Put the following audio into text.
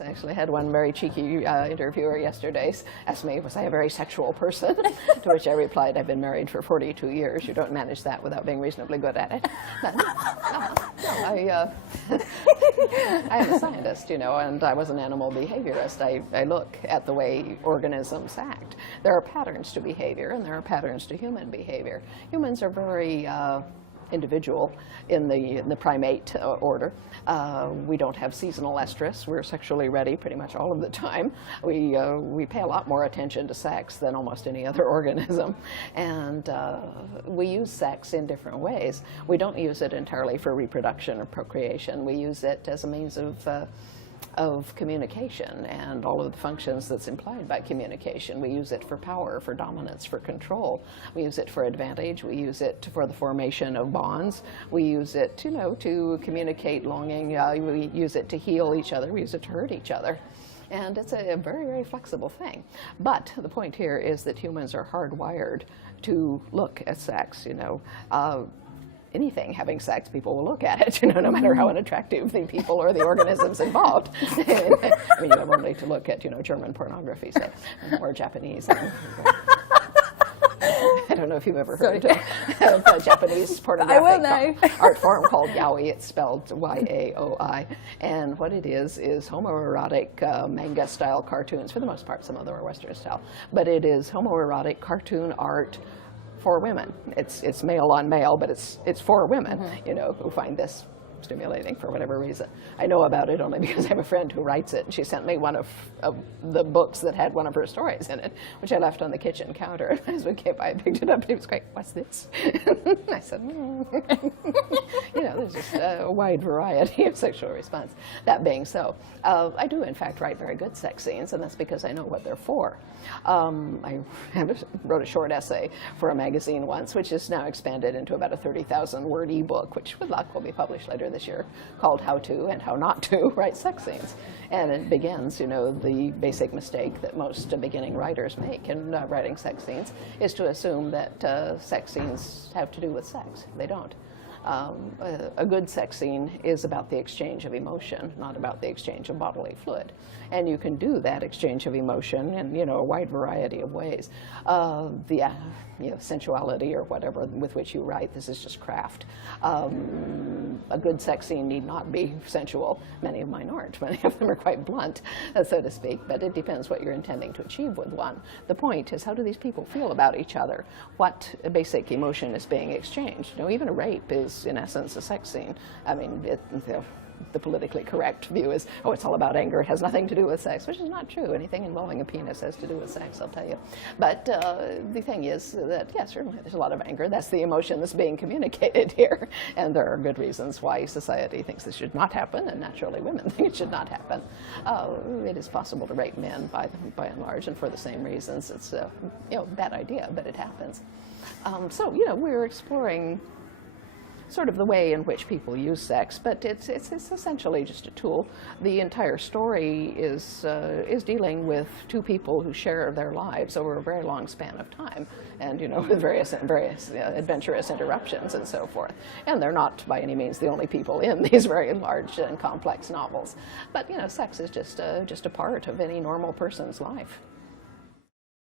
I actually had one very cheeky interviewer yesterday ask me, was I a very sexual person? To which I replied, I've been married for 42 years. You don't manage that without being reasonably good at it. But, I am a scientist, you know, and I was an animal behaviorist. I look at the way organisms act. There are patterns to behavior, and there are patterns to human behavior. Humans are very individual in the primate order. We don't have seasonal estrus. We're sexually ready pretty much all of the time. We pay a lot more attention to sex than almost any other organism, and we use sex in different ways. We don't use it entirely for reproduction or procreation. We use it as a means of communication and all of the functions that's implied by communication. We use it for power, for dominance, for control. We use it for advantage. We use it for the formation of bonds. We use it, you know, to communicate longing. We use it to heal each other. We use it to hurt each other. And it's a very, very flexible thing. But the point here is that humans are hardwired to look at sex, you know. Anything having sex, people will look at it, you know, no matter how unattractive the people or the organisms involved. I mean, you have only to look at, you know, German pornography, say, or Japanese. I don't know if you've ever heard of a Japanese pornographic art form called yaoi. It's spelled Y-A-O-I. And what it is homoerotic manga-style cartoons. For the most part, some of them are Western style. But it is homoerotic cartoon art for women. It's male on male, but it's for women, you know, who find this stimulating for whatever reason. I know about it only because I have a friend who writes it, and she sent me one of the books that had one of her stories in it, which I left on the kitchen counter. And my husband came by and picked it up, and he was like, "What's this?" I said, You know, there's just a wide variety of sexual response. That being so, I do in fact write very good sex scenes, and that's because I know what they're for. I wrote a short essay for a magazine once, which is now expanded into about a 30,000 word ebook, which with luck will be published later this year, called How to and How Not to Write Sex Scenes. And it begins, you know, the basic mistake that most beginning writers make in writing sex scenes is to assume that sex scenes have to do with sex. They don't. A good sex scene is about the exchange of emotion, not about the exchange of bodily fluid. And you can do that exchange of emotion in, you know, a wide variety of ways. You know, sensuality or whatever with which you write, this is just craft. A good sex scene need not be sensual. Many of mine aren't. Many of them are quite blunt, so to speak, but it depends what you're intending to achieve with one. The point is, how do these people feel about each other? What basic emotion is being exchanged? You know, even a rape is, in essence, a sex scene. I mean, the politically correct view is, oh, it's all about anger, it has nothing to do with sex, which is not true. Anything involving a penis has to do with sex, I'll tell you. But the thing is that, yes, certainly there's a lot of anger. That's the emotion that's being communicated here. And there are good reasons why society thinks this should not happen, and naturally women think it should not happen. It is possible to rape men by and large, and for the same reasons. It's a bad idea, but it happens. So, you know, we're exploring sort of the way in which people use sex, but it's essentially just a tool. The entire story is dealing with two people who share their lives over a very long span of time, and, you know, with various adventurous interruptions and so forth. And they're not by any means the only people in these very large and complex novels. But, you know, sex is just a part of any normal person's life.